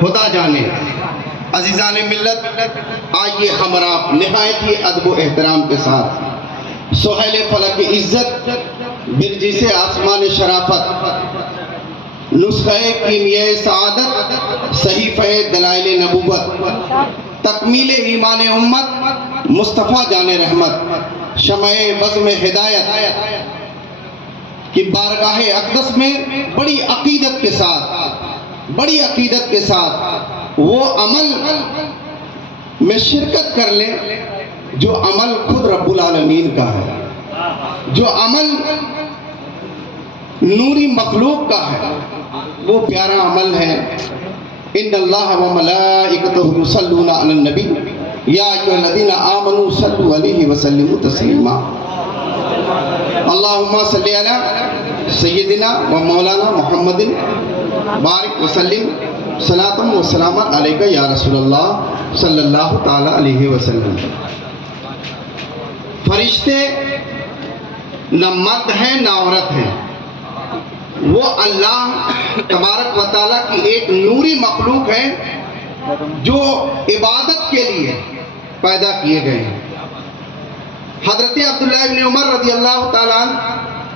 خدا جانے۔ عزیزان ملت، آئیے ہمارا نہایت ہی ادب و احترام کے ساتھ سہیل فلک عزت، برجس آسمان شرافت، نسخہ کیمیاء سعادت، صحیفہ دلائل نبوت، تکمیل ایمان امت، مصطفیٰ جان رحمت، شمع بزم ہدایت کی بارگاہ اقدس میں بڑی عقیدت کے ساتھ وہ عمل میں شرکت کر لیں جو عمل خود رب العالمین کا ہے، جو عمل نوری مخلوق کا ہے، وہ پیارا عمل ہے۔ ان اللہ و ملائکتہ یصلون علی النبی یا ایھا الذین آمنوا صلوا علیہ وسلموا تسلیما۔ اللہم صلی علی سیدنا و مولانا محمد بارک وسلم صلاۃ و سلام علیک یا رسول اللہ صلی اللہ تعالی علیہ وسلم۔ فرشتے نہ مرد ہیں نہ عورت ہیں، وہ اللہ تبارک و تعالیٰ کی ایک نوری مخلوق ہے جو عبادت کے لیے پیدا کیے گئے ہیں۔ حضرت عبداللہ بن عمر رضی اللہ تعالیٰ عنہ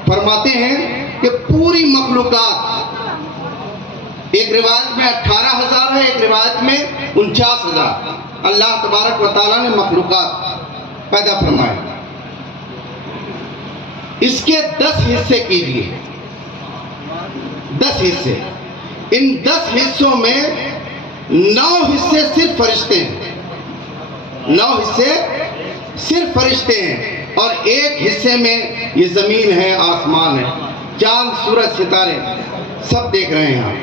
فرماتے ہیں کہ پوری مخلوقات، ایک روایت میں 18,000 ہے، ایک روایت میں 49,000 اللہ تبارک و تعالیٰ نے مخلوقات پیدا فرمائے۔ اس کے 10 حصے کیجئے، 10 حصے، ان 10 حصوں میں 9 حصے صرف فرشتے ہیں، 9 حصے صرف فرشتے ہیں، اور ایک حصے میں یہ زمین ہے، آسمان ہے، چاند سورج ستارے سب دیکھ رہے ہیں۔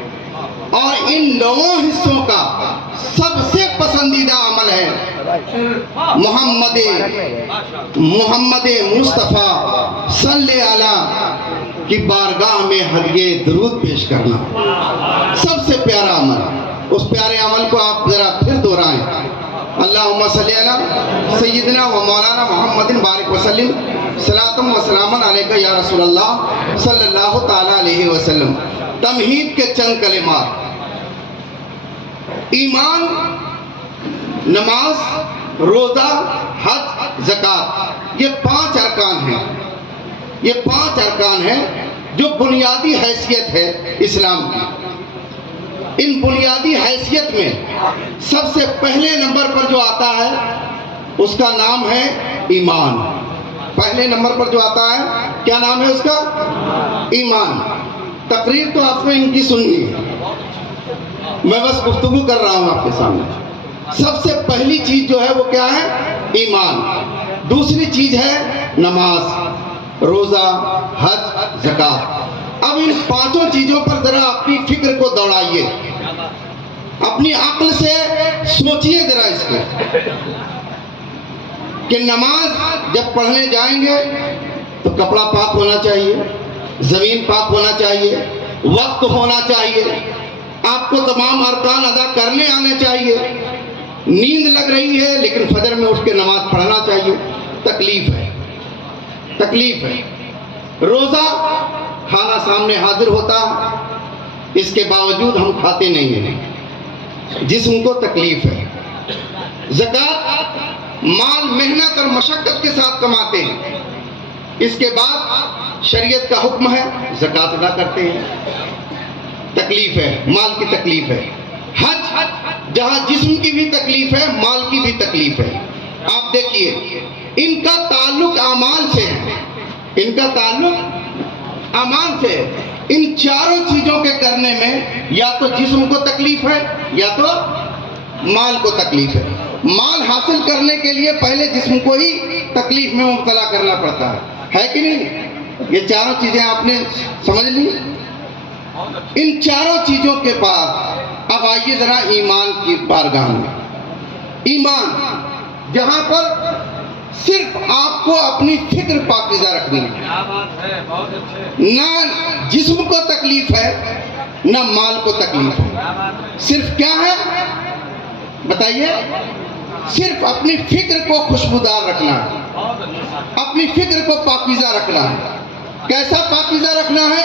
اور ان 9 حصوں کا سب سے پسندیدہ عمل ہے محمد مصطفیٰ صلی علیہ کی بارگاہ میں ہدیہ درود پیش کرنا، سب سے پیارا عمل۔ اس پیارے عمل کو آپ ذرا پھر دہرائیں۔ اللہم صلی علی سیدنا و مولانا محمد بارک وسلم صلاۃ و سلام علیک یا رسول اللہ صلی اللہ تعالی علیہ وسلم۔ تمہید کے چند کلمات: ایمان، نماز، روزہ، حج، زکوٰۃ، یہ 5 ارکان ہیں، یہ 5 ارکان ہیں جو بنیادی حیثیت ہے اسلام کی۔ ان بنیادی حیثیت میں سب سے پہلے نمبر پر جو آتا ہے اس کا نام ہے ایمان۔ پہلے نمبر پر جو آتا ہے کیا نام ہے اس کا؟ ایمان۔ تقریر تو آپ نے ان کی سنی ہے، میں بس گفتگو کر رہا ہوں آپ کے سامنے۔ سب سے پہلی چیز جو ہے وہ کیا ہے؟ ایمان۔ دوسری چیز ہے نماز، روزہ، حج، زکوٰۃ۔ اب ان 5 چیزوں پر ذرا اپنی فکر کو دوڑائیے، اپنی عقل سے سوچئے ذرا اس کو، کہ نماز جب پڑھنے جائیں گے تو کپڑا پاک ہونا چاہیے، زمین پاک ہونا چاہیے، وقت ہونا چاہیے، آپ کو تمام ارکان ادا کرنے آنے چاہیے۔ نیند لگ رہی ہے لیکن فجر میں اٹھ کے نماز پڑھنا چاہیے، تکلیف ہے۔ روزہ، کھانا سامنے حاضر ہوتا، اس کے باوجود ہم کھاتے نہیں ہیں، جسم کو تکلیف ہے۔ زکوٰۃ، مال محنت اور مشقت کے ساتھ کماتے ہیں، اس کے بعد شریعت کا حکم ہے زکوٰۃ ادا کرتے ہیں، تکلیف ہے، مال کی تکلیف ہے۔ حج، جہاں جسم کی بھی تکلیف ہے، مال کی بھی تکلیف ہے۔ آپ دیکھیے ان کا تعلق اعمال سے ہے، ان کا تعلق اعمال سے ہے۔ ان 4 چیزوں کے کرنے میں یا تو جسم کو تکلیف ہے یا تو مال کو تکلیف ہے۔ مال حاصل کرنے کے لیے پہلے جسم کو ہی تکلیف میں مبتلا کرنا پڑتا ہے کہ نہیں؟ یہ 4 چیزیں آپ نے سمجھ لی۔ ان 4 چیزوں کے بعد اب آئیے ذرا ایمان کی بارگاہ میں۔ ایمان، جہاں پر صرف آپ کو اپنی فکر پاکیزہ رکھنی ہے، نہ جسم کو تکلیف ہے نہ مال کو تکلیف ہے، صرف کیا ہے بتائیے؟ صرف اپنی فکر کو خوشبودار رکھنا ہے، اپنی فکر کو پاکیزہ رکھنا ہے۔ کیسا پاکیزہ رکھنا ہے؟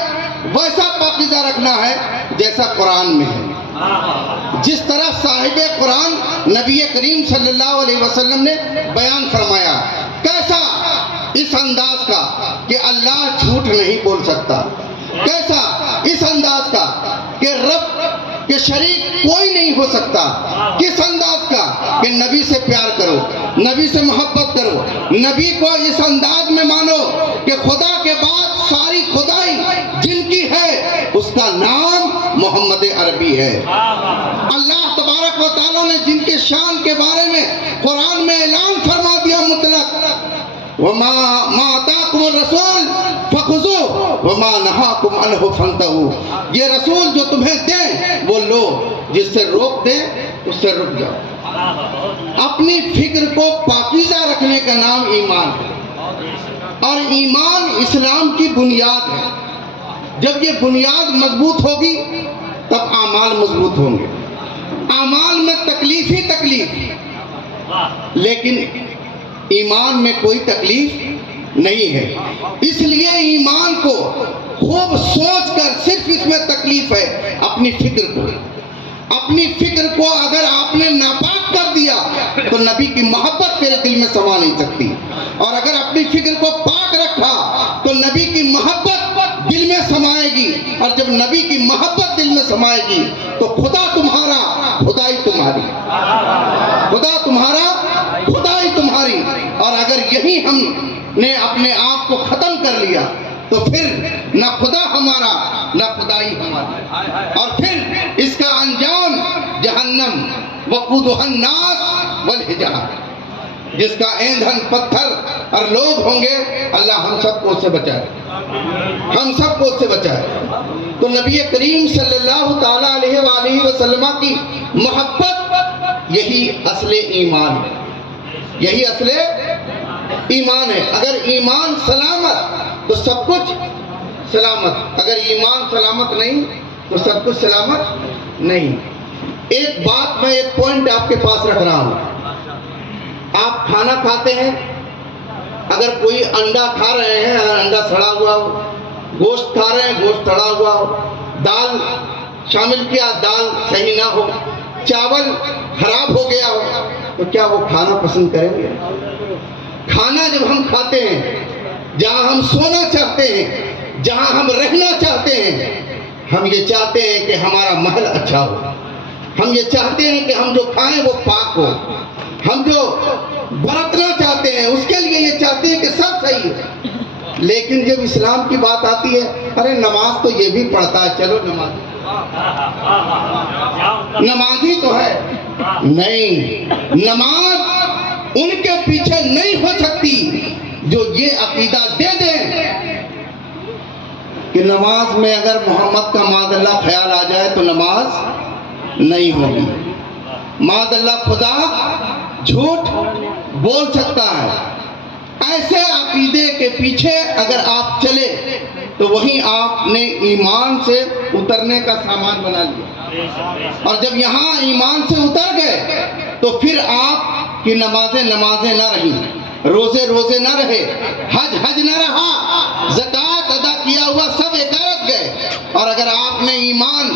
ویسا پاکیزہ رکھنا ہے جیسا قرآن میں ہے، جس طرح صاحب قرآن نبی کریم صلی اللہ علیہ وسلم نے بیان فرمایا، کیسا اس انداز کا کہ اللہ جھوٹ نہیں بول سکتا، کیسا اس انداز کا کہ رب کہ شریک کوئی نہیں ہو سکتا، کس انداز کا کہ نبی سے پیار کرو، نبی سے محبت کرو، نبی کو اس انداز میں مانو کہ خدا کے بعد ساری خدائی جن کی ہے اس کا نام محمد عربی ہے۔ اللہ تبارک و تعالیٰ نے جن کے شان کے بارے میں قرآن میں اعلان فرما دیا مطلق، وَمَا آتَاكُمُ الرَّسُولُ فَخُذُوهُ وَمَا نَهَاكُمْ عَنْهُ فَانْتَهُوا، یہ رسول جو تمہیں دیں وہ لو، جس سے روک دیں اس سے رک جاؤ۔ اپنی فکر کو پاکیزہ رکھنے کا نام ایمان ہے، اور ایمان اسلام کی بنیاد ہے۔ جب یہ بنیاد مضبوط ہوگی تب اعمال مضبوط ہوں گے۔ اعمال میں تکلیف ہی تکلیف، لیکن ایمان میں کوئی تکلیف نہیں ہے۔ اس لیے ایمان کو خوب سوچ کر، صرف اس میں تکلیف ہے اپنی فکر کو، اپنی فکر کو اگر آپ نے ناپاک کر دیا تو نبی کی محبت تیرے دل میں سما نہیں سکتی، اور اگر اپنی فکر کو پاک رکھا تو نبی کی محبت دل میں سمائے گی، اور جب نبی کی محبت دل میں سمائے گی تو خدا تمہارا، خدائی تمہاری، خدا تمہارا، خدائی تمہاری۔ اور اگر یہی ہم نے اپنے آپ کو ختم کر لیا تو پھر نہ خدا ہمارا نہ خدائی ہماری، اور پھر اس کا انجام جہنم، وقودها الناس والحجارہ، جس کا ایندھن پتھر اور لوگ ہوں گے۔ اللہ ہم سب کو اس سے بچائے، ہم سب کو اس سے بچائے۔ تو نبی کریم صلی اللہ تعالیٰ علیہ وآلہ وسلم کی محبت یہی اصل ایمان ہے، یہی اصل ایمان ہے۔ اگر ایمان سلامت تو سب کچھ سلامت، اگر ایمان سلامت نہیں تو سب کچھ سلامت نہیں۔ ایک بات میں، ایک پوائنٹ آپ کے پاس رکھ رہا ہوں۔ آپ کھانا کھاتے ہیں، اگر کوئی انڈا کھا رہے ہیں، انڈا سڑا ہوا ہو، گوشت کھا رہے ہیں، گوشت سڑا ہوا ہو، دال شامل کیا، دال صحیح نہ ہو، چاول خراب ہو گیا ہو، تو کیا وہ کھانا پسند کریں گے؟ کھانا جب ہم کھاتے ہیں، جہاں ہم سونا چاہتے ہیں، جہاں ہم رہنا چاہتے ہیں، ہم یہ چاہتے ہیں کہ ہمارا محل اچھا ہو، ہم یہ چاہتے ہیں کہ ہم جو کھائیں وہ پاک ہو، ہم جو برتنا چاہتے ہیں اس کے لیے یہ چاہتے ہیں کہ سب صحیح ہے۔ لیکن جب اسلام کی بات آتی ہے، ارے نماز تو یہ بھی پڑھتا ہے، چلو نمازی تو ہے، نہیں، نماز ان کے پیچھے نہیں ہو سکتی جو یہ عقیدہ دے دیں کہ نماز میں اگر محمد کا معاذ اللہ خیال آ جائے تو نماز نہیں ہوگی۔ معاذ اللہ خدا جھوٹ بول سکتا ہے۔ ایسے عقیدے کے پیچھے اگر آپ چلے تو وہیں آپ نے ایمان سے اترنے کا سامان بنا لیا، اور جب یہاں ایمان سے اتر گئے تو پھر آپ کی نمازیں نہ رہی، روزے نہ رہے، حج نہ رہا، زکوٰۃ ادا کیا ہوا سب اکارت گئے۔ اور اگر آپ نے ایمان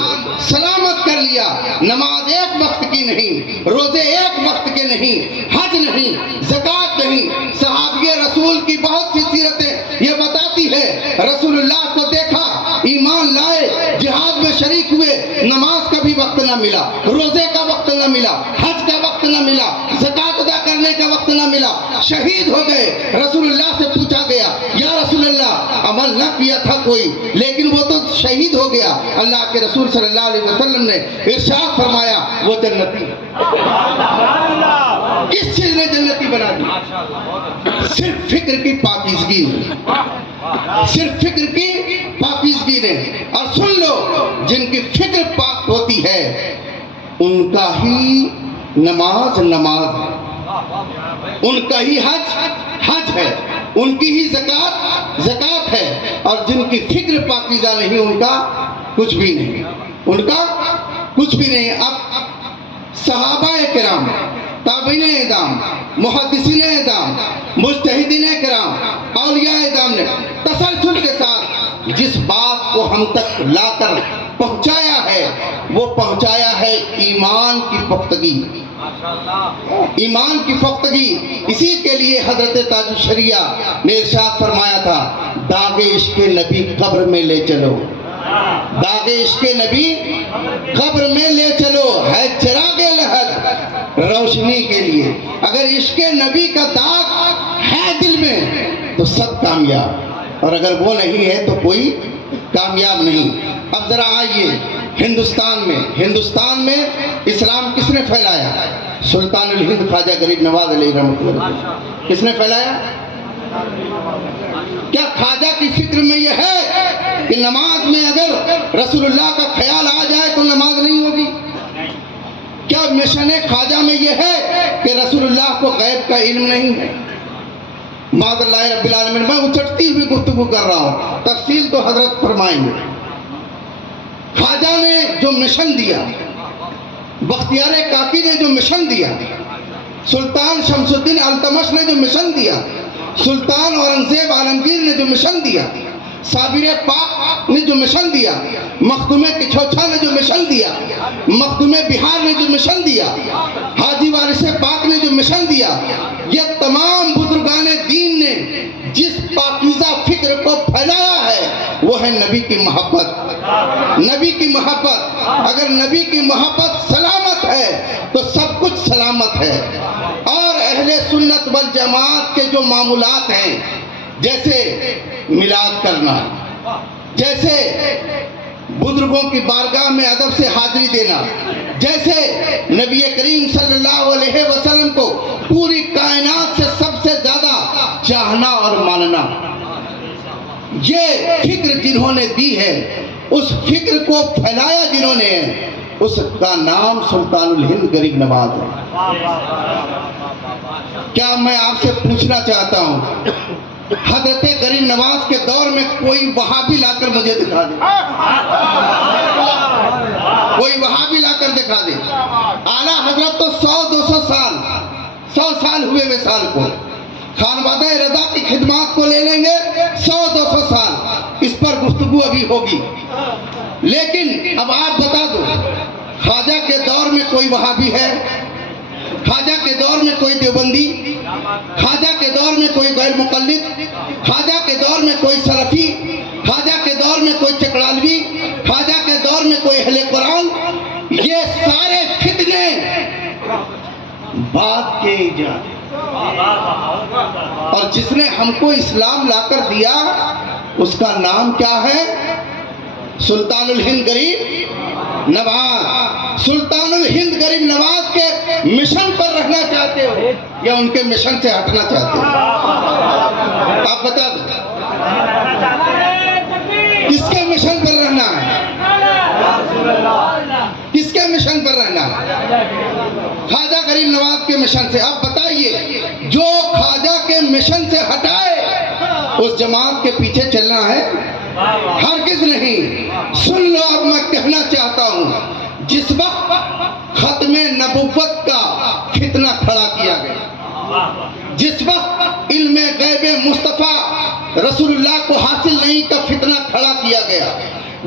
سلامت کر لیا، نماز ایک وقت کی نہیں، روزے ایک وقت کے نہیں، حج نہیں، زکوٰۃ نہیں۔ صحابی رسول کی بہت سی سیرتیں یہ بتاتی ہے، رسول اللہ کو دیکھا، ایمان لائے، جہاد میں شریک ہوئے، نماز کا بھی وقت نہ ملا، روزے کا وقت نہ ملا، حج کا وقت نہ ملا، زکوٰۃ ادا کرنے کا وقت نہ ملا، شہید ہو گئے۔ رسول اللہ سے پوچھا گیا، یا رسول اللہ عمل نہ کیا تھا کوئی لیکن وہ تو شہید ہو گیا۔ اللہ کے رسول صلی اللہ علیہ وسلم نے ارشاد فرمایا، وہ جنتی ہے۔ کس چیز نے جنتی بنا دی؟ صرف فکر کی پاکیزگی نے، صرف فکر کی پاکیزگی نے۔ اور سن لو، جن کی فکر پاک ہوتی ہے ان کا ہی نماز ہے، ان کا ہی حج ہے، ان کی ہی زکوٰۃ ہے، اور جن کی فکر پاکیزہ نہیں ان کا کچھ بھی نہیں، ان کا کچھ بھی نہیں۔ اب صحابہ کرام، تابعین اعظام، محدثین اعظام، مجتہدین کرام، اولیاء اعظام نے تسلسل کے ساتھ جس بات کو ہم تک لا کر پہنچایا ہے وہ پہنچایا ہے ایمان کی پختگی، ایمان کی پختگی۔ اسی کے لیے حضرت تاج الشریعہ نے ارشاد فرمایا تھا، داغ عشق نبی قبر میں لے چلو، داغ عشق نبی قبر میں لے چلو، ہے چراغ لہد روشنی کے لیے۔ اگر عشق نبی کا داغ ہے دل میں تو سب کامیاب، اور اگر وہ نہیں ہے تو کوئی کامیاب نہیں۔ اب ذرا آئیے ہندوستان میں اسلام کس نے پھیلایا؟ سلطان الہند خواجہ غریب نواز علیہ رحمۃ اللہ۔ کس نے پھیلایا؟ کیا خواجہ کی فکر میں یہ ہے کہ نماز میں اگر رسول اللہ کا خیال آ جائے تو نماز نہیں ہوگی؟ کیا مشن خواجہ میں یہ ہے کہ رسول اللہ کو غیب کا علم نہیں ہے؟ معاذ اللہ رب العالمین۔ میں اچٹتی ہوئی گفتگو کر رہا ہوں، تفصیل تو حضرت فرمائیں گے۔ خواجہ نے جو مشن دیا، بختیار کاکی نے جو مشن دیا، سلطان شمس الدین التمش نے جو مشن دیا، سلطان اورنگزیب عالمگیر نے جو مشن دیا، صابر پاک نے جو مشن دیا، مخدوم کچھوچھا نے جو مشن دیا، مخدوم بہار نے جو مشن دیا، حاجی وارث پاک نے جو مشن دیا، یہ تمام بزرگان دین نے جس پاکیزہ فکر کو پھیلایا ہے وہ ہے نبی کی محبت، نبی کی محبت۔ اگر نبی کی محبت سلامت ہے تو سب کچھ سلامت ہے۔ اور اہل سنت والجماعت کے جو معمولات ہیں، جیسے میلاد کرنا، جیسے بزرگوں کی بارگاہ میں ادب سے حاضری دینا، جیسے نبی کریم صلی اللہ علیہ وسلم کو پوری کائنات سے سب سے زیادہ چاہنا اور ماننا، یہ فکر جنہوں نے دی ہے، اس فکر کو پھیلایا جنہوں نے، اس کا نام سلطان الہند غریب نواز ہے۔ کیا میں آپ سے پوچھنا چاہتا ہوں، حضرت غریب نواز کے دور میں کوئی وہابی لا کر مجھے دکھا دے، کوئی وہابی لا کر دکھا دے۔ اعلیٰ حضرت تو 100 سال ہوئے وصال کو، خانوادہ رضا کی خدمات کو لے لیں گے 100-200 سال، اس پر گفتگو ابھی ہوگی۔ لیکن اب آپ بتا دو، خواجہ کے دور میں کوئی وہابی ہے؟ خواجہ کے دور میں کوئی دیوبندی؟ خواجہ کے دور میں کوئی غیر مقلد؟ خواجہ کے دور میں کوئی سلفی؟ خواجہ کے دور میں کوئی چکڑالوی؟ خواجہ کے دور میں کوئی اہل قرآن؟ یہ سارے فتنے بعد کے ایجاد ہیں، اور جس نے ہم کو اسلام لا کر دیا اس کا نام کیا ہے؟ سلطان الہند غریب نواز۔ سلطان الہند غریب نواز کے مشن پر رہنا چاہتے ہو یا ان کے مشن سے ہٹنا چاہتے ہو؟ آپ بتا دو، کس کے مشن پر رہنا ہے؟ کس کے مشن پر رہنا ہے؟ خواجہ غریب نواز کے مشن سے۔ آپ بتائیے، جو خواجہ کے مشن سے ہٹائے اس جماعت کے پیچھے چلنا ہے؟ ہرگز نہیں۔ سن لو، اب میں کہنا چاہتا ہوں، جس وقت ختم نبوت کا فتنہ کھڑا کیا گیا، جس وقت علم غیب مصطفیٰ رسول اللہ کو حاصل نہیں کا فتنہ کھڑا کیا گیا،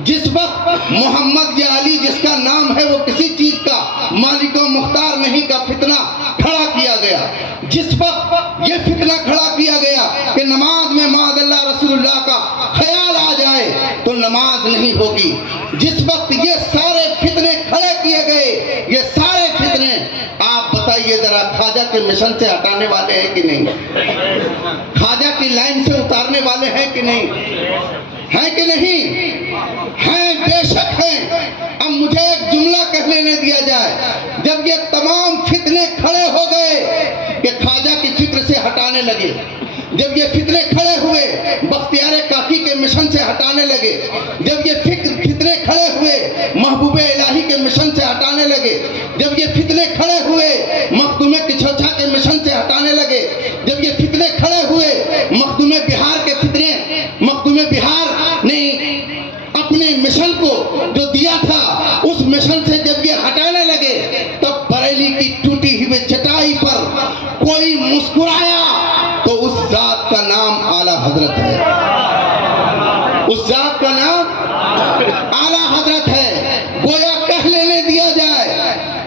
جس وقت محمد یا علی جس کا نام ہے وہ کسی چیز کا مالک و مختار نہیں کا فتنہ کھڑا کیا گیا، جس وقت یہ فتنہ کھڑا کیا گیا کہ نماز میں معاذ اللہ رسول اللہ کا خیال آ جائے تو نماز نہیں ہوگی، جس وقت یہ سارے فتنے کھڑے کیے گئے، یہ سارے فتنے، آپ بتائیے ذرا، خواجہ کے مشن سے ہٹانے والے ہیں کہ نہیں؟ خواجہ کی لائن سے اتارنے والے ہیں کہ نہیں؟ ہیں کہ نہیں؟ ہیں، بے شک ہیں۔ اب مجھے ایک جملہ کہہ لینے دیا جائے، جب یہ تمام فتنے کھڑے ہو گئے کہ خواجہ کی فکر سے ہٹانے لگے، جب یہ فتنے کھڑے ہوئے بختیار کاکی کے مشن سے ہٹانے لگے، جب یہ فتنے کھڑے ہوئے محبوب الہی کے مشن سے ہٹانے لگے، جب یہ فتنے کھڑے ہوئے مخدوم کچھوچھا کے مشن سے ہٹانے لگے، جب یہ فتنے کھڑے ہوئے مخدوم بہار کے فتنے، مخدوم بہار نے اپنے مشن کو جو دیا تھا اس مشن سے جب یہ ہٹانے لگے، تب بریلی کی ٹوٹی ہوئی چٹائی پر کوئی مسکرایا تو اس ذات کا نام اعلیٰ حضرت ہے، اس ذات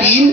3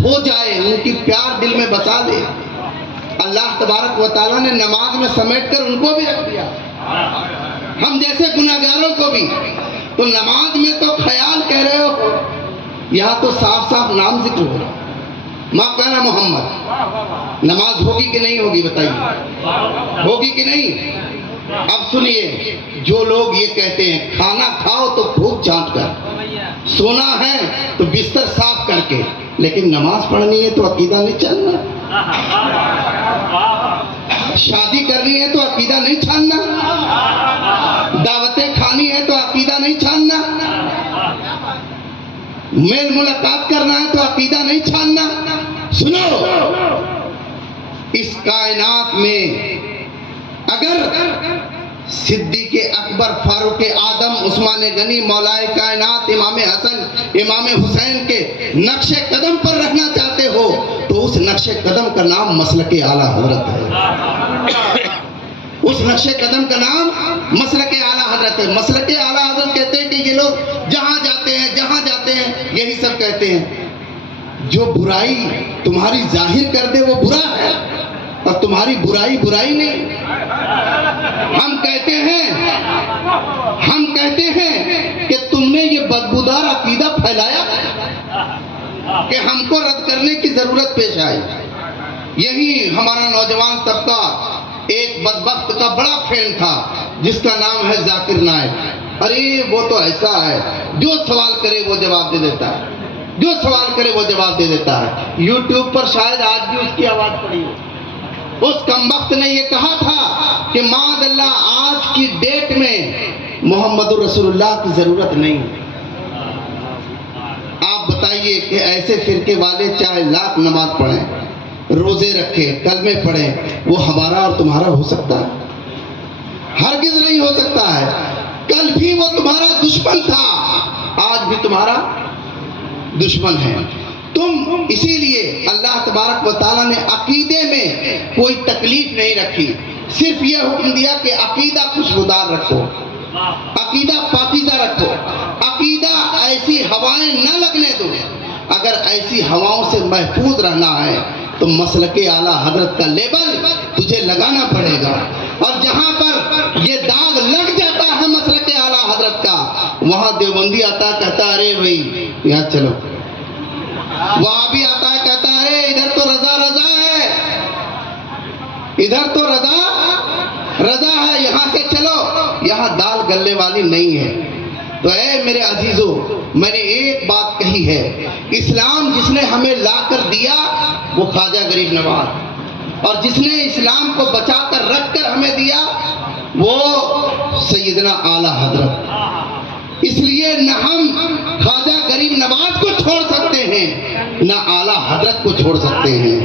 ہو جائے، ان کی پیار دل میں بسا لے۔ اللہ تبارک و تعالیٰ نے نماز میں سمیٹ کر ان کو بھی رکھ دیا، ہم جیسے گناہگاروں کو بھی۔ تو نماز میں تو خیال کہہ رہے ہو، یہاں تو صاف صاف نام ذکر ہو رہا، ما کان محمد۔ نماز ہوگی کہ نہیں ہوگی بتائیے، ہوگی کہ نہیں؟ اب سنیے، جو لوگ یہ کہتے ہیں کھانا کھاؤ تو بھوک جانچ کر، سونا ہے تو بستر صاف کر کے، لیکن نماز پڑھنی ہے تو عقیدہ نہیں چھاننا، شادی کرنی ہے تو عقیدہ نہیں چھاننا، دعوتیں کھانی ہے تو عقیدہ نہیں چھاننا، میل ملاقات کرنا ہے تو عقیدہ نہیں چھاننا۔ سنو، اس کائنات میں اگر صدیق اکبر، فاروق اعظم، عثمان غنی، مولائے کائنات امام حسن، امام حسین کے نقش قدم پر رہنا چاہتے ہو تو اس نقش قدم کا نام مسلک اعلیٰ حضرت ہے۔ اس نقش قدم کا نام مسلک اعلیٰ حضرت ہے۔ مسلک اعلیٰ حضرت کہتے ہیں کہ یہ لوگ جہاں جاتے ہیں یہی سب کہتے ہیں، جو برائی تمہاری ظاہر کر دے وہ برا ہے، اور تمہاری برائی نہیں۔ ہم کہتے ہیں کہ تم نے یہ بدبودار عقیدہ پھیلایا کہ ہم کو رد کرنے کی ضرورت پیش آئی۔ یہی ہمارا نوجوان طبقہ ایک بدبخت کا بڑا فین تھا جس کا نام ہے ذاکر نائک۔ ارے وہ تو ایسا ہے، جو سوال کرے وہ جواب دے دیتا ہے، جو سوال کرے وہ جواب دے دیتا ہے۔ یوٹیوب پر شاید آج بھی اس کی آواز پڑی ہے۔ اس کمبخت نے یہ کہا تھا کہ معاذ اللہ آج کی ڈیٹ میں محمد رسول اللہ کی ضرورت نہیں۔ آپ بتائیے کہ ایسے فرقے والے چاہے لاکھ نماز پڑھیں، روزے رکھیں، کلمے پڑھیں، وہ ہمارا اور تمہارا ہو سکتا ہے؟ ہرگز نہیں ہو سکتا ہے۔ کل بھی وہ تمہارا دشمن تھا، آج بھی تمہارا دشمن ہے۔ تم اسی لیے اللہ تبارک و تعالیٰ نے عقیدے میں کوئی تکلیف نہیں رکھی، صرف یہ حکم دیا کہ عقیدہ خوشبودار رکھو، عقیدہ پاکیزہ رکھو، عقیدہ ایسی ہوائیں نہ لگنے دو۔ اگر ایسی ہواؤں سے محفوظ رہنا ہے تو مسلک اعلیٰ حضرت کا لیبل تجھے لگانا پڑے گا، اور جہاں پر یہ داغ لگ جاتا ہے مسلک اعلیٰ حضرت کا، وہاں دیوبندی آتا ہے کہتا ہے ارے بھائی یہاں چلو، وہابی آتا ہے کہتا ہے ارے ادھر تو رضا ہے، ادھر تو رضا ہے، یہاں سے چلو، یہاں دال گلنے والی نہیں ہے۔ تو اے میرے عزیزو، میں نے ایک بات کہی ہے، اسلام جس نے ہمیں لا کر دیا وہ خواجہ غریب نواز، اور جس نے اسلام کو بچا کر رکھ کر ہمیں دیا وہ سیدنا اعلیٰ حضرت۔ اس لیے نہ ہم خواجہ غریب نواز کو چھوڑ سکتے ہیں نہ اعلیٰ حضرت کو چھوڑ سکتے ہیں۔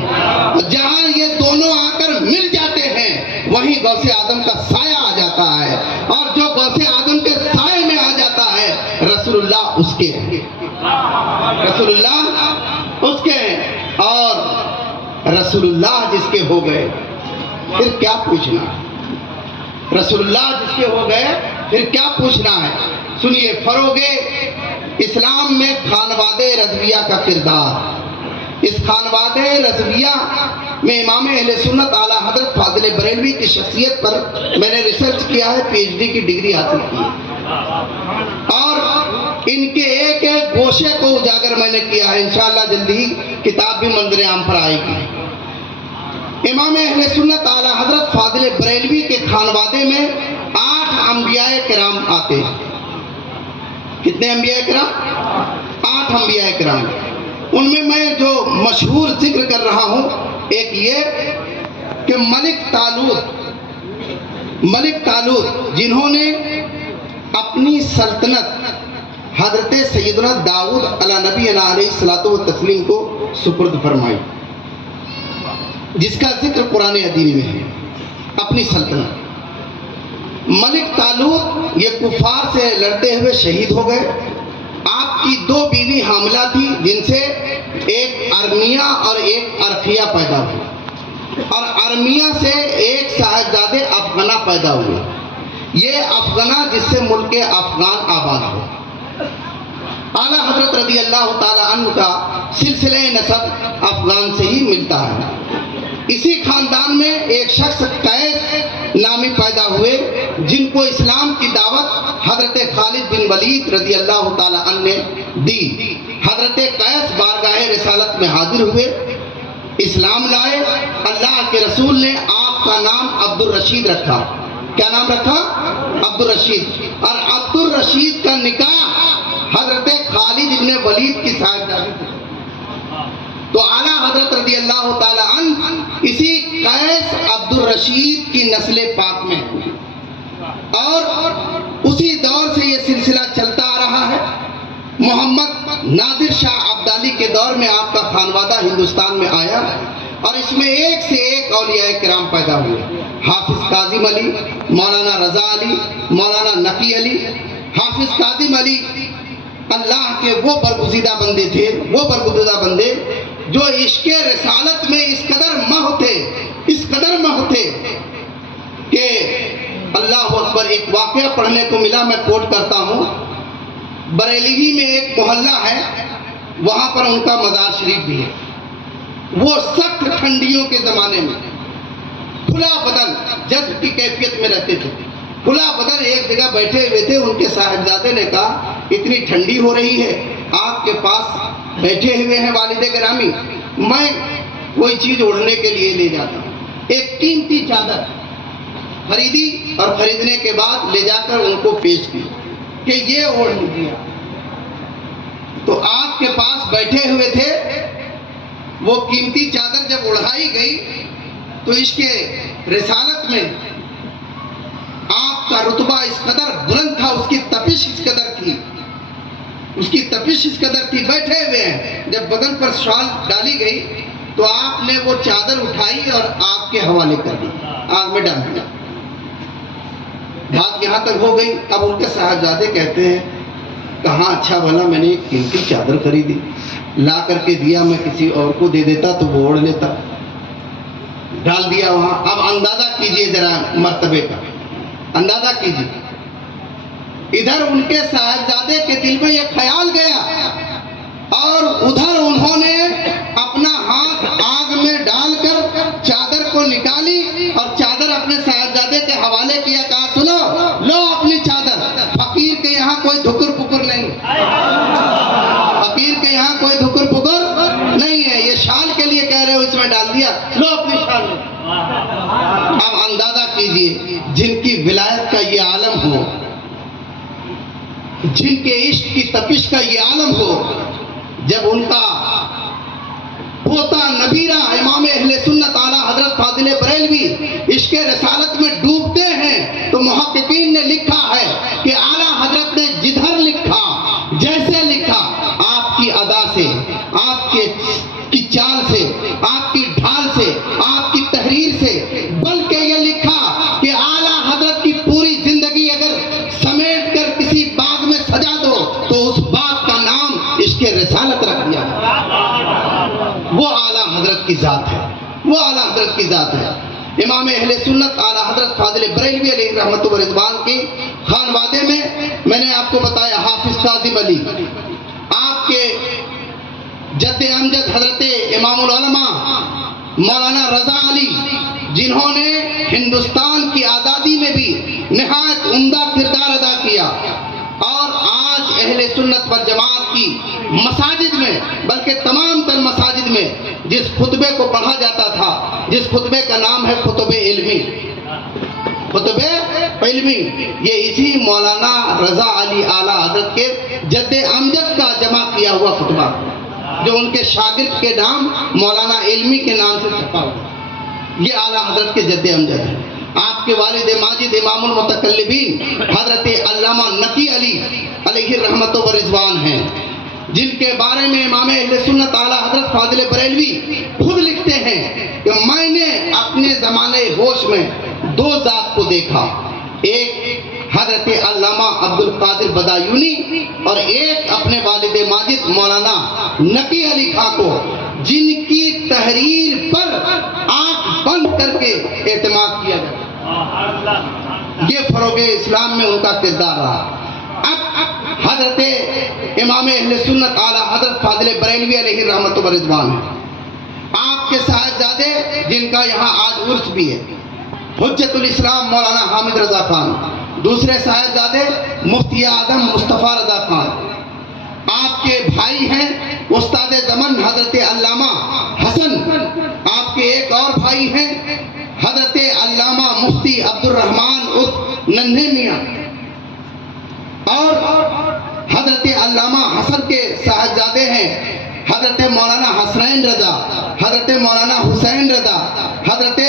جہاں یہ دونوں آ کر مل جاتے ہیں وہیں غوث اعظم کا سایہ آ جاتا ہے، اور جو غوث اعظم کے سائے میں آ جاتا ہے رسول اللہ اس کے ہیں، رسول اللہ اس کے ہیں، اور رسول اللہ جس کے ہو گئے پھر کیا پوچھنا ہے؟ رسول اللہ جس کے ہو گئے پھر کیا پوچھنا ہے؟ سنیے، فروغ اسلام میں خانواد رضویہ کا کردار۔ اس خانواد رضویہ میں امام اہل سنت اعلیٰ حضرت فاضل بریلوی کی شخصیت پر میں نے ریسرچ کیا ہے، پی ایچ ڈی کی ڈگری حاصل کی ہے، اور ان کے ایک ایک گوشے کو اجاگر میں نے کیا ہے۔ انشاءاللہ جلدی ہی کتاب بھی منظر عام پر آئے گی۔ امام اہل سنت اعلیٰ حضرت فاضل بریلوی کے خانوادے میں 8 انبیاء کرام آتے ہیں۔ کتنے انبیاء کرام؟ 8 انبیاء کرام۔ ان میں جو مشہور ذکر کر رہا ہوں، ایک یہ کہ ملک طالوت جنہوں نے اپنی سلطنت حضرت سیدنا داؤد علیہ نبی علیہ الصلوۃ والتسلیم کو سپرد فرمائی، جس کا ذکر قرآن حکیم میں ہے۔ اپنی سلطنت، ملک طالوت یہ کفار سے لڑتے ہوئے شہید ہو گئے۔ آپ کی 2 بیوی حاملہ تھی، جن سے ایک ارمیہ اور ایک ارخیہ پیدا ہوئی، اور ارمیہ سے ایک صاحبزادے افغانہ پیدا ہوئے۔ یہ افغانہ جس سے ملک افغان آباد ہو۔ اعلیٰ حضرت رضی اللہ تعالیٰ عنہ کا سلسلہ نسب افغان سے ہی ملتا ہے۔ اسی خاندان میں ایک شخص قیس نامی پیدا ہوئے جن کو اسلام کی دعوت حضرت خالد بن ولید رضی اللہ تعالیٰ عنہ نے دی۔ حضرت قیس بارگاہ رسالت میں حاضر ہوئے، اسلام لائے۔ اللہ کے رسول نے آپ کا نام عبد الرشید رکھا۔ کیا نام رکھا؟ عبد الرشید۔ اور عبد الرشید کا نکاح حضرت خالد بن ولید کی صاحبزادی سے۔ تو اعلیٰ حضرت رضی اللہ تعالیٰ عنہ اسی قیس عبد الرشید کی نسل پاک میں، اور اسی دور سے یہ سلسلہ چلتا آ رہا ہے۔ محمد نادر شاہ عبدالی کے دور میں آپ کا خانوادہ ہندوستان میں آیا، اور اس میں ایک سے ایک اولیاء کرام پیدا ہوئے۔ حافظ کاظم علی، مولانا رضا علی، مولانا نقی علی۔ حافظ کاظم علی اللہ کے وہ برگزیدہ بندے تھے، وہ برگزیدہ بندے جو عشق رسالت میں اس قدر مہو تھے کہ اللہ اکبر۔ ایک واقعہ پڑھنے کو ملا، میں کوٹ کرتا ہوں۔ بریلی ہی میں ایک محلہ ہے، وہاں پر ان کا مزار شریف بھی ہے۔ وہ سخت ٹھنڈیوں کے زمانے میں کھلا بدن جذب کی کیفیت میں رہتے تھے۔ کھلا بدن ایک جگہ بیٹھے ہوئے تھے۔ ان کے صاحبزادے نے کہا اتنی ٹھنڈی ہو رہی ہے، آپ کے پاس بیٹھے ہوئے ہیں والد گرامی، میں کوئی چیز اوڑھنے کے لیے لے جاتا ہوں۔ ایک قیمتی چادر خریدی، اور خریدنے کے بعد لے جا کر ان کو پیش کی کہ یہ اوڑھ لیجیے۔ تو آپ کے پاس بیٹھے ہوئے تھے، وہ قیمتی چادر جب اڑھائی گئی تو اس کے رسالت میں آپ کا رتبہ اس قدر بلند تھا، اس کی تپش اس قدر تھی، بیٹھے ہوئے ہیں۔ جب بدن پر شال ڈالی گئی تو آپ نے وہ چادر اٹھائی اور آگ کے حوالے کر دی، آگ میں ڈال دیا۔ بات یہاں تک ہو گئی۔ اب ان کے صاحبزادے کہتے ہیں کہاں اچھا بھلا میں نے ایک قیمتی چادر خریدی، لا کر کے دیا، میں کسی اور کو دے دیتا تو وہ اوڑھ لیتا، ڈال دیا وہاں۔ اب اندازہ کیجئے ذرا مرتبے کا، اندازہ کیجئے۔ ادھر ان کے صاحبزادے کے دل میں یہ خیال گیا، اور ادھر انہوں نے اپنا ہاتھ آگ میں ڈال کر چادر کو نکالی اور چادر اپنے صاحبزادے کے حوالے کیا، کہا سنو لو اپنی چادر۔ فقیر کے یہاں کوئی دھکر پکر نہیں، فقیر کے یہاں کوئی دھکر پکر نہیں ہے، یہ شال کے لیے کہہ رہے ہو، اس میں ڈال دیا، لو اپنی شال میں۔ اب اندازہ کیجئے جن کی ولایت کا یہ عالم ہو، جن کے عشق کی تپش کا یہ عالم ہو، جب ان کا پوتا نبیرہ امام اہل سنت اعلیٰ حضرت فاضل بریلوی عشق رسالت میں ڈوبتے ہیں، تو محققین نے لکھا ہے کہ اعلیٰ حضرت نے جدھر لکھا، جیسے لکھا، آپ کی ادا سے، آپ کی چال سے، آپ کی ڈھال سے، آپ کی تحریر سے، بلکہ یہ لکھا کہ اعلیٰ حضرت کی پوری زندگی اگر سمیٹ کر کسی باغ میں سجا دو تو اس باغ کا نام عشق رسالت رکھ دیا۔ وہ اعلیٰ حضرت کی ذات ہے، وہ اعلیٰ حضرت کی ذات ہے۔ امام اہل سنت اعلیٰ حضرت فاضل بریلوی علیہ رحمت و رضوان کی خانوادے میں نے آپ کو بتایا حافظ کاظم علی، آپ کے جد امجد حضرت امام العلماء مولانا رضا علی، جنہوں نے ہندوستان کی آزادی میں بھی نہایت عمدہ کردار ادا کیا، اور آج اہل سنت والجماعت کی مساجد میں، بلکہ تمام تر مساجد میں جس خطبے کو پڑھا جاتا تھا، جس خطبے کا نام ہے خطب علمی، خطب علمی، یہ اسی مولانا رضا علی اعلیٰ حضرت کے جد امجد کا جمع کیا ہوا خطبہ، جو ان کے شاگرد کے نام مولانا علمی کے نام سے چھپا ہوا، یہ اعلیٰ حضرت کے جد امجد ہے۔ آپ کے والد ماجد امام المتکلمین حضرت علامہ نقی علی علیہ رحمت و رضوان ہیں، جن کے بارے میں امام اہل سنت اعلیٰ حضرت فاضل بریلوی خود لکھتے ہیں کہ میں نے اپنے زمانے ہوش میں دو ذات کو دیکھا، ایک حضرت علامہ عبد القادر بدایونی اور ایک اپنے والد ماجد مولانا نقی علی خان کو، جن کی تحریر پر آنکھ بند کر کے اعتماد کیا گیا۔ یہ فروغ اسلام میں ان کا کردار رہا۔ اب حضرت امام اہل سنت اعلیٰ حضرت فاضل بریلوی علیہ رحمت و رضوان ہے. آپ کے صاحبزادے جن کا یہاں آج عرس بھی ہے، حجت الاسلام مولانا حامد رضا خان. دوسرے صاحبزادے مفتی اعظم مصطفیٰ رضا خان. آپ کے بھائی ہیں استاد زمن حضرت علامہ حسن. آپ کے ایک اور بھائی ہیں حضرت علامہ مفتی عبد الرحمن عرف ننھے میاں. اور حضرت علامہ حسن کے صاحبزادے ہیں حضرت مولانا حسنین رضا، حضرت مولانا حسین رضا، حضرت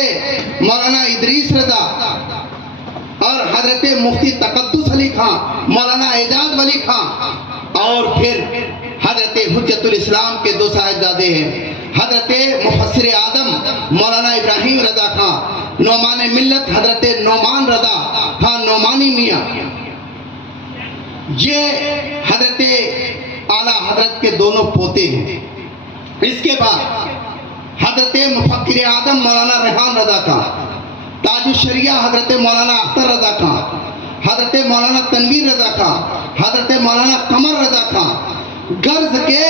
مولانا ادریس رضا اور حضرت مفتی تقدس علی خان، مولانا اعجاز ولی خان. اور پھر حضرت حجت الاسلام کے دو صاحبزادے ہیں حضرت مفسر اعظم مولانا ابراہیم رضا خان، نعمان ملت حضرت نعمان رضا خان نعمانی میاں. یہ حضرت اعلیٰ حضرت کے دونوں پوتے ہیں. اس کے بعد حضرت مفکر اعظم مولانا ریحان رضا خان، تاج الشریعہ حضرت مولانا اختر رضا خان، حضرت مولانا تنویر رضا خان، حضرت مولانا قمر رضا خان. غرض کے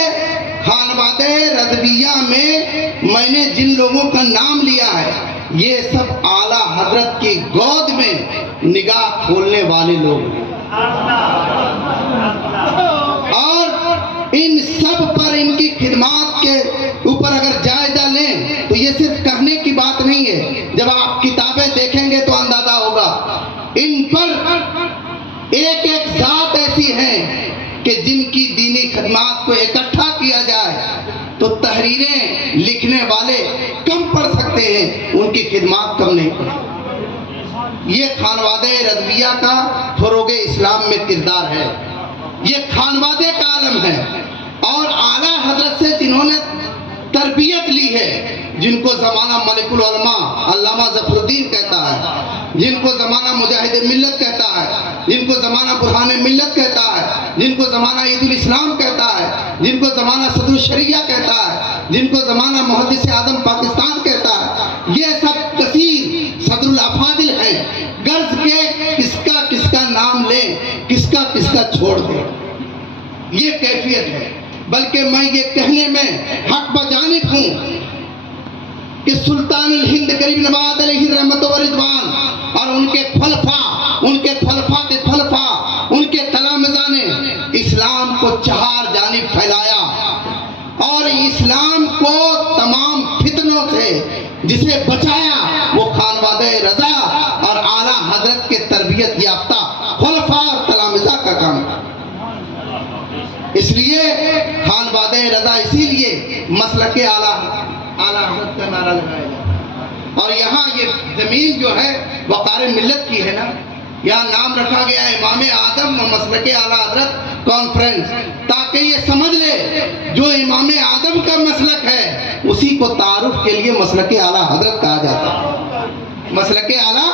خانوادہ رضویہ میں نے جن لوگوں کا نام لیا ہے یہ سب اعلیٰ حضرت کی گود میں نگاہ کھولنے والے لوگ ہیں. اور ان سب پر ان کی خدمات کے اوپر اگر جائزہ لیں تو یہ صرف کہنے کی بات نہیں ہے. جب آپ کتابیں دیکھیں گے تو اندازہ ہوگا. ان پر ایک ایک ذات ایسی ہیں کہ جن کی دینی خدمات کو اکٹھا کیا جائے تو تحریریں لکھنے والے کم پڑھ سکتے ہیں، ان کی خدمات کم نہیں پڑھ. یہ خانوادہ رضویہ کا فروغ اسلام میں کردار ہے. یہ خانوادے کا عالم ہے. اور اعلیٰ حضرت سے جنہوں نے تربیت لی ہے، جن کو زمانہ ملک العلماء علامہ ظفر الدین کہتا ہے، جن کو زمانہ مجاہد ملت کہتا ہے، جن کو زمانہ برہان ملت کہتا ہے، جن کو زمانہ عید الاسلام کہتا ہے، جن کو زمانہ صدر الشریعہ کہتا ہے، جن کو زمانہ محدث اعظم پاکستان کہتا ہے، یہ سب کثیر صدر الافاضل ہیں. غرض کے کس کا نام لیں، کس کا چھوڑ دیں، یہ کیفیت ہے. بلکہ میں یہ کہنے میں حق بجانب ہوں کہ سلطان الہند غریب نواز علیہ رحمت و رضوان اور ان کے خلفاء کے خلفاء ان کے تلامذہ نے اسلام کو چہار جانب پھیلایا اور اسلام کو تمام فتنوں سے جسے بچایا وہ خانوادہ رضا اور اعلیٰ حضرت کے تربیت یافتہ خلفاء اور تلامذہ کا کام تھا. اس لیے خانوادہ رضا اسی لیے مسلک اعلیٰ حضرت کا نعرہ لگایا جاتا. اور یہاں یہ زمین جو ہے وقار ملت کی ہے نا، یہاں نام رکھا گیا ہے امام اعظم و مسلک اعلیٰ حضرت کانفرنس، تاکہ یہ سمجھ لے جو امام اعظم کا مسلک ہے اسی کو تعارف کے لیے مسلک اعلیٰ حضرت کہا جاتا ہے. مسلک اعلیٰ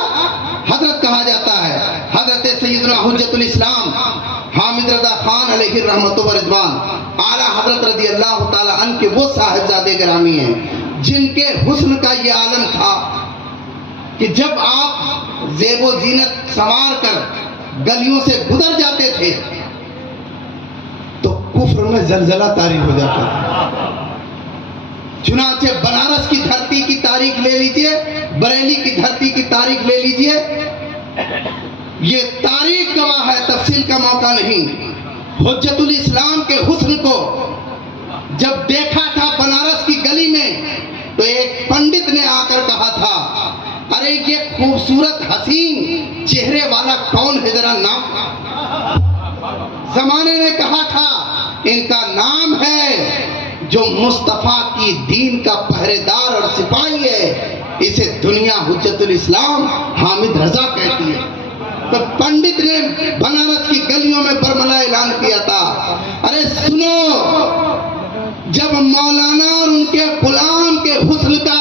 حضرت کہا جاتا ہے. حضرت سیدنا حجت الاسلام حامد رضا خان علیہ رحمت و رضوان اعلیٰ حضرت رضی اللہ تعالیٰ عنہ کے وہ صاحبزادے گرامی ہیں جن کے حسن کا یہ عالم تھا کہ جب آپ زیب و زینت سنوار کر گلیوں سے گزر جاتے تھے تو کفر میں زلزلہ طاری ہو جاتا تھا. چنانچہ بنارس کی دھرتی کی تاریخ لے لیجئے، بریلی کی دھرتی کی تاریخ لے لیجئے، یہ تاریخ گواہ ہے، تفصیل کا موقع نہیں. حجت الاسلام کے حسن کو جب دیکھا تھا بنارس کی گلی میں تو ایک پنڈت نے آ کر کہا تھا، ارے یہ خوبصورت حسین چہرے والا کون ہے، ذرا نام. زمانے نے کہا تھا ان کا نام ہے جو مصطفیٰ کی دین کا پہرے دار اور سپاہی ہے، اسے دنیا حجت الاسلام حامد رضا کہتی ہے. تو پنڈت نے بنارس کی گلیوں میں برملا اعلان کیا تھا، ارے سنو، جب مولانا اور ان کے غلام کے حسن کا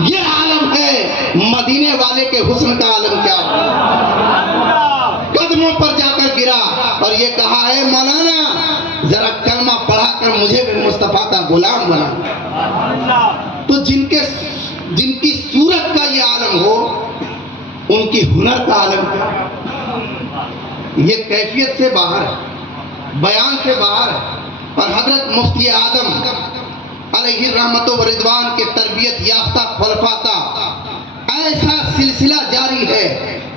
یہ عالم ہے، مدینے والے کے حسن کا عالم کیا ہے. قدموں پر جا کر گرا اور یہ کہا ہے مولانا ذرا کلمہ پڑھا کر مجھے بھی مصطفیٰ کا غلام بنا. تو جن کی صورت کا یہ عالم ہو ان کی ہنر کا عالم کیا، یہ کیفیت سے باہر ہے. بیان سے باہر ہے. اور حضرت مفتی اعظم علیہ رحمت و رضوان کے تربیت یافتہ خلفاء کا ایسا سلسلہ جاری ہے.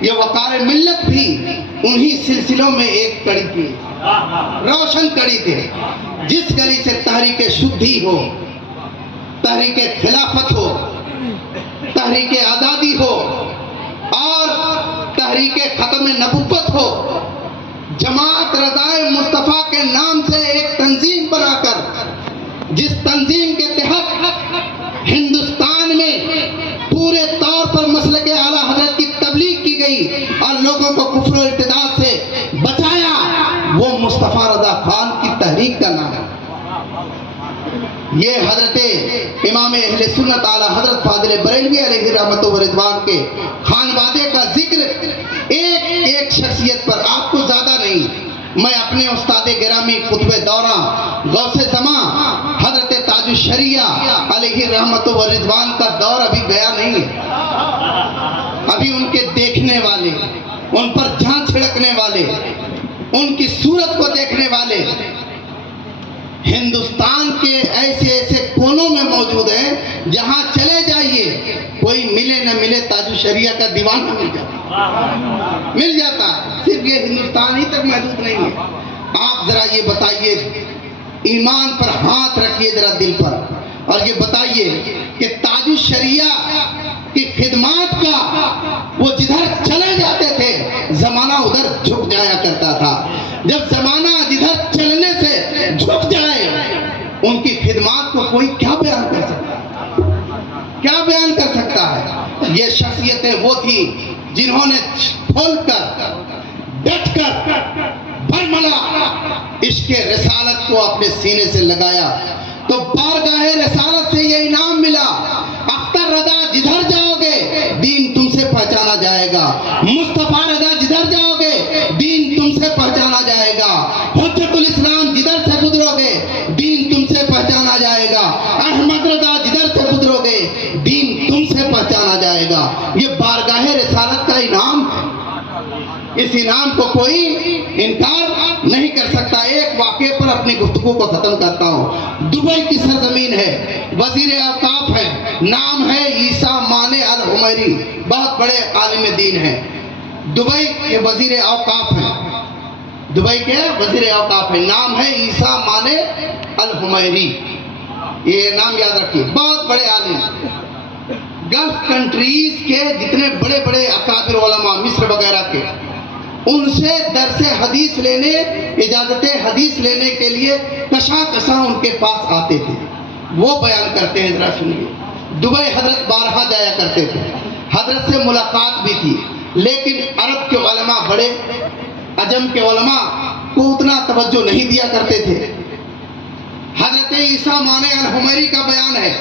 یہ وقار ملت بھی انہی سلسلوں میں ایک کڑی تھی, روشن کڑی تھی. جس کڑی سے تحریک شدھی ہو, تحریک خلافت ہو, تحریک آزادی ہو اور تحریک ختم نبوت ہو, جماعت رضائے مصطفیٰ کے نام سے ایک تنظیم بنا کر, جس تنظیم کے تحت ہندوستان میں پورے طور پر مسلک اعلیٰ حضرت کی تبلیغ کی گئی اور لوگوں کو کفر و ارتداد سے بچایا, وہ مصطفیٰ رضا خان کی تحریک کا نام ہے. یہ حضرت امام اہل سنت اعلیٰ حضرت فاضل بریلوی علیہ رحمت و رضوان کے خانوادے کا ذکر ایک ایک شخصیت پر, آپ کو زیادہ نہیں, میں اپنے استاد گرامی قطب دورہ غوث زمان حضرت تاج الشریعہ علیہ رحمت و رضوان کا دور ابھی گیا نہیں ہے. ابھی ان کے دیکھنے والے, ان پر جھانک چھڑکنے والے, ان کی صورت کو دیکھنے والے ہندوستان کے ایسے ایسے کونوں میں موجود ہیں جہاں چلے جائیے کوئی ملے نہ ملے تاج الشریعہ کا دیوانہ مل جاتا ہے. صرف یہ ہندوستان ہی تک محدود نہیں ہے. آپ ذرا یہ بتائیے, ایمان پر ہاتھ رکھیے ذرا دل پر, اور یہ بتائیے کہ تاج الشریعہ کی خدمات کا وہ جدھر چلے جاتے تھے زمانہ ادھر جھک جایا کرتا تھا. جب زمانہ جدھر چلنے سے جھک جائے, ان کی خدمات کو کوئی کیا بیان کر سکتا ہے, کیا بیان کر سکتا ہے. یہ شخصیتیں وہ تھی جنہوں نے کھول کر, ڈٹ کر, برملا عشق رسالت کو اپنے سینے سے لگایا تو بارگاہ رسالت سے یہ انعام ملا. اختر رضا جدھر جاؤ گے دین تم سے پہچانا جائے گا, مصطفیٰ رضا جدھر جاؤ گے دین تم سے پہچانا جائے گا, حجت الاسلام جدھر سے گزرو گے دین تم سے پہچانا جائے گا, احمد رضا جدھر سے گزرو گے دین تم سے پہچانا جائے گا. یہ بارگاہ رسالت کا انعام ہے, اس انعام کو کوئی انکار نہیں کر سکتا. ایک واقعے پر اپنی گفتگو کو ختم کرتا ہوں. دبئی کی سرزمین ہے, وزیر اوقاف ہے, نام ہے عیسیٰ مانے الحمیری, بہت بڑے عالم دین ہیں. دبئی کے وزیر اوقاف ہیں, دبئی کے وزیر اوقاف ہیں, نام ہے عیسیٰ مانے الحمیری. یہ نام یاد رکھیے, بہت بڑے عالم. گلف کنٹریز کے جتنے بڑے بڑے اکابر علماء مصر وغیرہ کے, ان سے درس حدیث لینے, اجازت حدیث لینے کے لیے کشاں کشاں ان کے پاس آتے تھے. وہ بیان کرتے ہیں, ذرا سنیے. دبئی حضرت بارہا جایا کرتے تھے, حضرت سے ملاقات بھی تھی, لیکن عرب کے علماء بڑے, عجم کے علماء کو اتنا توجہ نہیں دیا کرتے تھے. حضرت عیسیٰ مانے الحمیری کا بیان ہے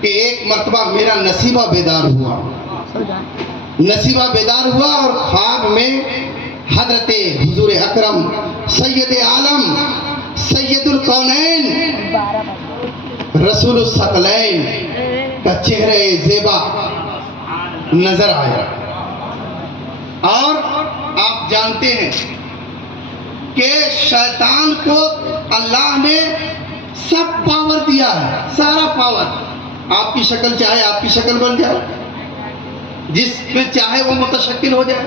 کہ ایک مرتبہ میرا نصیبہ بیدار ہوا, نصیبہ بیدار ہوا اور خواب میں حضرت حضور اکرم سید عالم سید الکونین رسول الثقلین کا چہرہ زیبا نظر آیا. اور آپ جانتے ہیں کہ شیطان کو اللہ نے سب پاور دیا ہے, سارا پاور. آپ کی شکل چاہے آپ کی شکل بن جائے, جس میں چاہے وہ متشکل ہو جائے,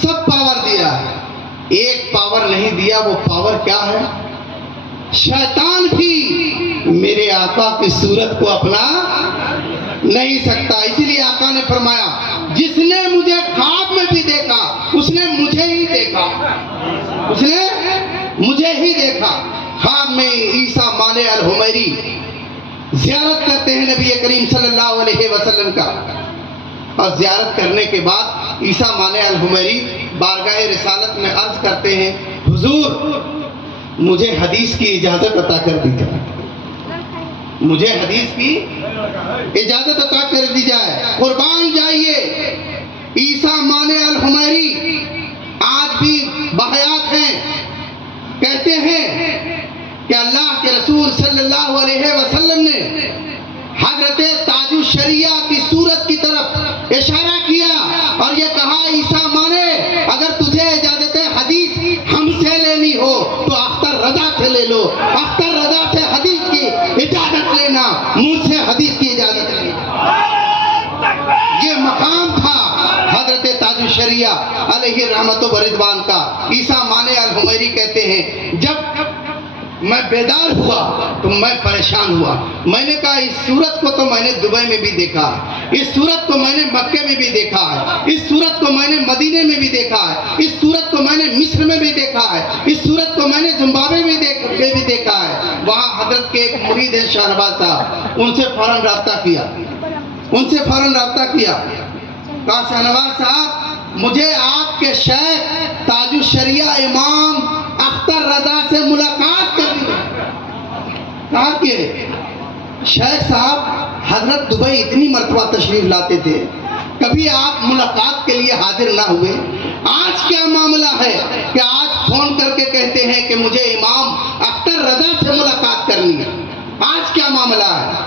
سب پاور دیا ہے. ایک پاور نہیں دیا, وہ پاور کیا ہے؟ شیطان بھی میرے آقا کی صورت کو اپنا نہیں سکتا. اسی لیے آقا نے فرمایا جس نے مجھے خواب میں بھی دیکھا اس نے مجھے ہی دیکھا, اس نے مجھے ہی دیکھا. خواب میں عیسیٰ مانے الحمیری زیارت کرتے ہیں نبی کریم صلی اللہ علیہ وسلم کا, اور زیارت کرنے کے بعد عیسیٰ مانے الحمیری بارگاہ رسالت میں عرض کرتے ہیں حضور مجھے حدیث کی اجازت عطا کر دی جائے, مجھے حدیث کی اجازت عطا کر دی جائے. قربان جائیے, عیسیٰ مانے الحمیری آج بھی بحیات ہیں. کہتے ہیں کہ اللہ کے رسول صلی اللہ علیہ وسلم نے حضرت تاج الشریعہ کی صورت کی طرف اشارہ کیا اور یہ کہا عیسیٰ مانے اگر تجھے اجازت حدیث ہم سے لینی ہو حدیث کی اجازت نہیں. یہ مقام تھا حضرت تاج الشریعہ علیہ رحمت و رضوان کا. عیسیٰ مانے الحمیری کہتے ہیں جب میں بیدار ہوا تو میں پریشان ہوا. میں نے کہا اس صورت کو تو میں نے دبئی میں بھی دیکھا ہے, اس صورت کو میں نے مکے میں بھی دیکھا ہے, اس صورت کو میں نے مدینے میں بھی دیکھا ہے, اس صورت کو میں نے مصر میں بھی دیکھا ہے, اس صورت کو میں نے زمبابوے میں بھی دیکھا ہے. وہاں حضرت کے ایک مرید ہیں شاہنواز صاحب, ان سے فوراً رابطہ کیا. کہا شاہنواز صاحب مجھے آپ کے شیخ تاج الشریعہ امام اختر رضا سے ملاقات کرنی ہے. کہا کہ شیخ صاحب حضرت دبئی اتنی مرتبہ تشریف لاتے تھے, کبھی آپ ملاقات کے لیے حاضر نہ ہوئے. آج کیا معاملہ ہے کہ آج فون کر کے کہتے ہیں کہ مجھے امام اختر رضا سے ملاقات کرنی ہے, آج کیا معاملہ ہے؟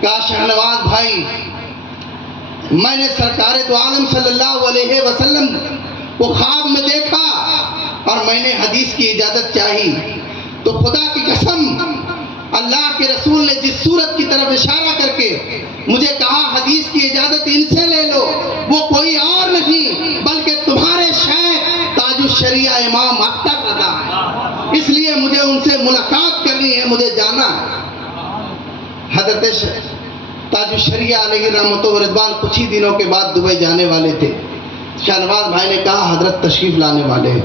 کہا شاہنواز بھائی میں نے سرکار دو عالم صلی اللہ علیہ وسلم کو خواب میں دیکھا اور میں نے حدیث کی اجازت چاہی, تو خدا کی قسم اللہ کے رسول نے جس صورت کی طرف اشارہ کر کے مجھے کہا حدیث کی اجازت ان سے لے لو, وہ کوئی اور نہیں بلکہ تمہارے شیخ تاج الشریعہ امام اختر رضا ہے. اس لیے مجھے ان سے ملاقات کرنی ہے, مجھے جانا ہے. حضرت تاج الشریعہ علیہ رحمت و رضوان کچھ ہی دنوں کے بعد دبئی جانے والے تھے. شاہنواز بھائی نے کہا حضرت تشریف لانے والے ہیں.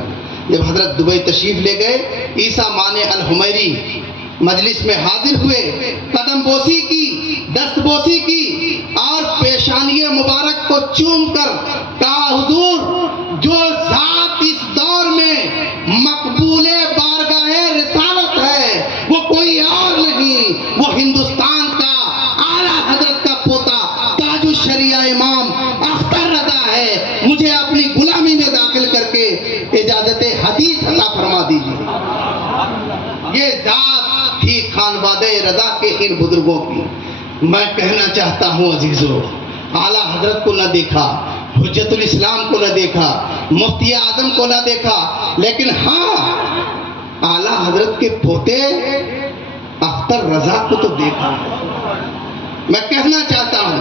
جب حضرت دبئی تشریف لے گئے, عیسیٰ مانے الحمیری مجلس میں حاضر ہوئے, قدم بوسی کی, دست بوسی کی اور پیشانی مبارک کو چوم کر کہا حضور جو ذات اس دور میں مقبول بارگاہ رسالت ہے وہ کوئی اور نہیں, وہ ہندوستان کا اعلیٰ حضرت کا پوتا تاج الشریعہ امام اختر رضا ہے. مجھے اپنی غلامی میں داخل کر کے اجازت حدیث عطا فرما دیجیے. یہ ذات تھی خانوادہ رضا کے ان بزرگوں کی. میں کہنا چاہتا ہوں عزیزو, اعلیٰ حضرت کو نہ دیکھا, حجت الاسلام کو نہ دیکھا, مفتی اعظم کو نہ دیکھا, لیکن ہاں اعلیٰ حضرت کے پوتے اختر رضا کو تو دیکھا. میں کہنا چاہتا ہوں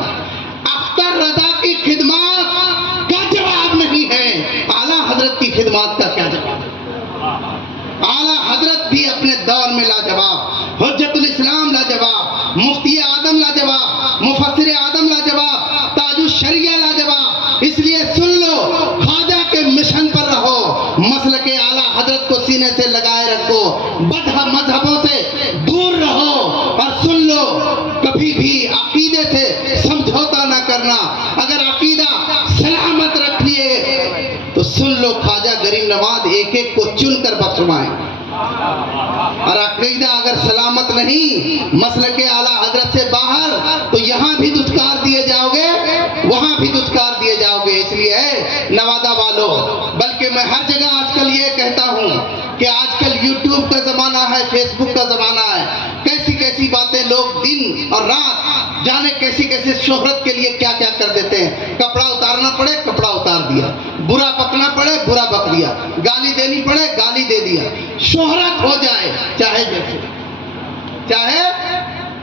اختر رضا کی خدمات کا جواب نہیں ہے, اعلیٰ حضرت کی خدمات کا کیا جواب ہے؟ اعلیٰ حضرت بھی اپنے دور میں لاجواب, حجت الاسلام لاجواب, مفتی اعظم لاجواب, مفسر اعظم لاجواب, تاج الشریعہ لاجواب. اس لیے سن لو, خواجہ کے مشن پر رہو, مسلک اعلیٰ حضرت کو سینے سے لگائے رکھو, مذہبوں سے دور رہو, اور سن لو کبھی بھی عقیدے سے سمجھوتا نہ کرنا. اگر عقیدہ سلامت رکھیے تو سن لو خواجہ غریب نواز ایک ایک کو چن کر بخشوائیں, اور عقیدہ اگر سلامت نہیں مسلک اعلیٰ حضرت سے باہر تو یہاں بھی دھتکار دیے جاؤ گے, وہاں بھی دھتکار دیے جاؤ گے. اس لیے ہے نوادہ والو, بلکہ میں ہر جگہ آج کل یہ کہتا ہوں کہ آج کل یوٹیوب کا زمانہ ہے, فیس بک کا زمانہ ہے, کیسی کیسی باتیں لوگ دن اور رات جانے کیسی کیسی شہرت کے لیے کیا کیا کر دیتے ہیں. کپڑا اتارنا پڑے کپڑا اتار دیا, برا بکنا پڑے برا بک دیا, گالی دینی پڑے گالی دے دیا. شہرت ہو جائے چاہے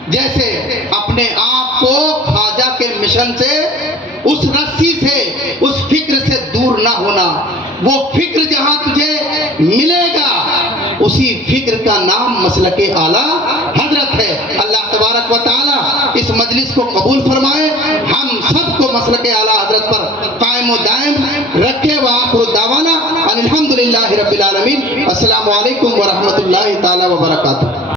جیسے اپنے آپ کو خواجہ کے مشن سے, اس رسی سے, اس فکر سے دور نہ ہونا. وہ فکر جہاں تجھے ملے گا اسی فکر کا نام مسلک اعلیٰ حضرت ہے. اللہ تبارک و تعالی اس مجلس کو قبول فرمائے, ہم سب کو مسلک اعلیٰ حضرت پر قائم و دائم رکھے. وآخر دعوانا ان الحمدللہ رب العالمین. السلام علیکم ورحمۃ اللہ تعالی وبرکاتہ.